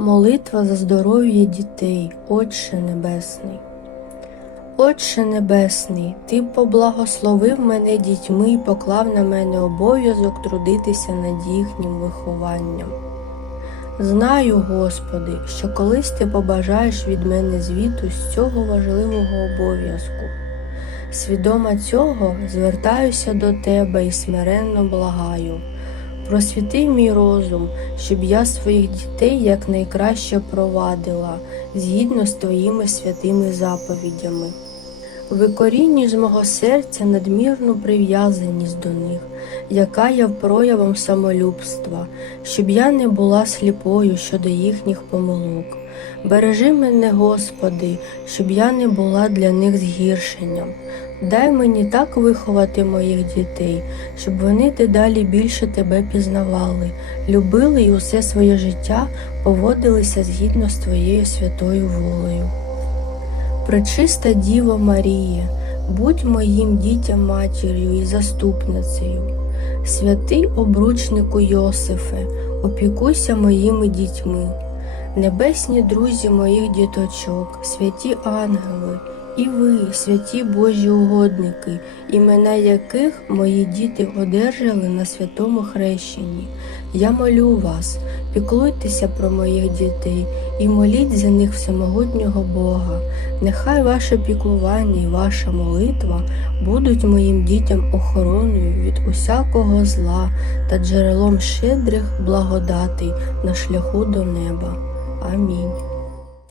Молитва за здоров'я дітей, Отче Небесний. Отче Небесний, Ти поблагословив мене дітьми і поклав на мене обов'язок трудитися над їхнім вихованням. Знаю, Господи, що колись ти побажаєш від мене звіту з цього важливого обов'язку. Свідома цього звертаюся до Тебе і смиренно благаю. Просвіти мій розум, щоб я своїх дітей якнайкраще провадила згідно з Твоїми святими заповідями. Викорінюй з мого серця надмірну прив'язаність до них, яка є проявом самолюбства, щоб я не була сліпою щодо їхніх помилок. Бережи мене, Господи, щоб я не була для них згіршенням. Дай мені так виховати моїх дітей, щоб вони дедалі більше тебе пізнавали, любили і усе своє життя поводилися згідно з Твоєю святою волею. Пречиста Діво Марія, будь моїм дітям матір'ю і заступницею. Святий обручнику Йосифе, опікуйся моїми дітьми. Небесні друзі моїх діточок, святі ангели, і ви, святі Божі угодники, імена яких мої діти одержали на святому хрещенні. Я молю вас, піклуйтеся про моїх дітей і моліть за них всемогутнього Бога. Нехай ваше піклування і ваша молитва будуть моїм дітям охороною від усякого зла та джерелом щедрих благодатей на шляху до неба. Амінь.